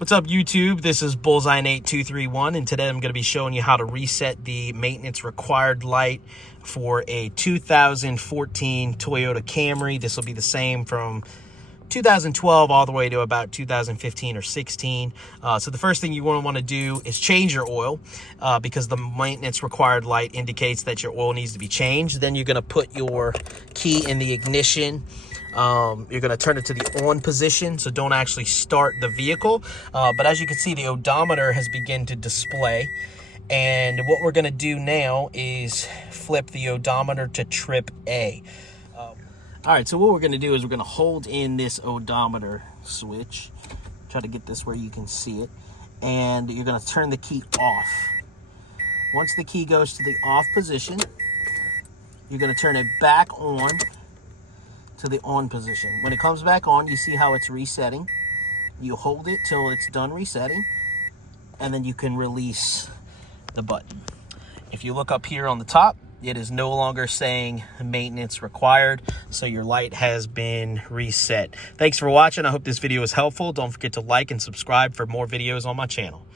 What's up, YouTube? This is Bullseye8231, and today I'm going to be showing you how to reset the maintenance required light for a 2014 Toyota Camry. This will be the same from 2012 all the way to about 2015 or 16. So the first thing you want to do is change your oil because the maintenance required light indicates that your oil needs to be changed. Then you're going to put your key in the ignition. You're going to turn it to the on position, so don't actually start the vehicle. But as you can see, the odometer has begun to display. And what we're going to do now is flip the odometer to trip A. All right, so what we're going to do is we're going to hold in this odometer switch. Try to get this where you can see it. And you're going to turn the key off. Once the key goes to the off position, you're going to turn it back on to the on position. When it comes back on, you see how it's resetting. You hold it till it's done resetting, and then you can release the button. If you look up here on the top, it is no longer saying maintenance required, so your light has been reset. Thanks for watching. I hope this video was helpful. Don't forget to like and subscribe for more videos on my channel.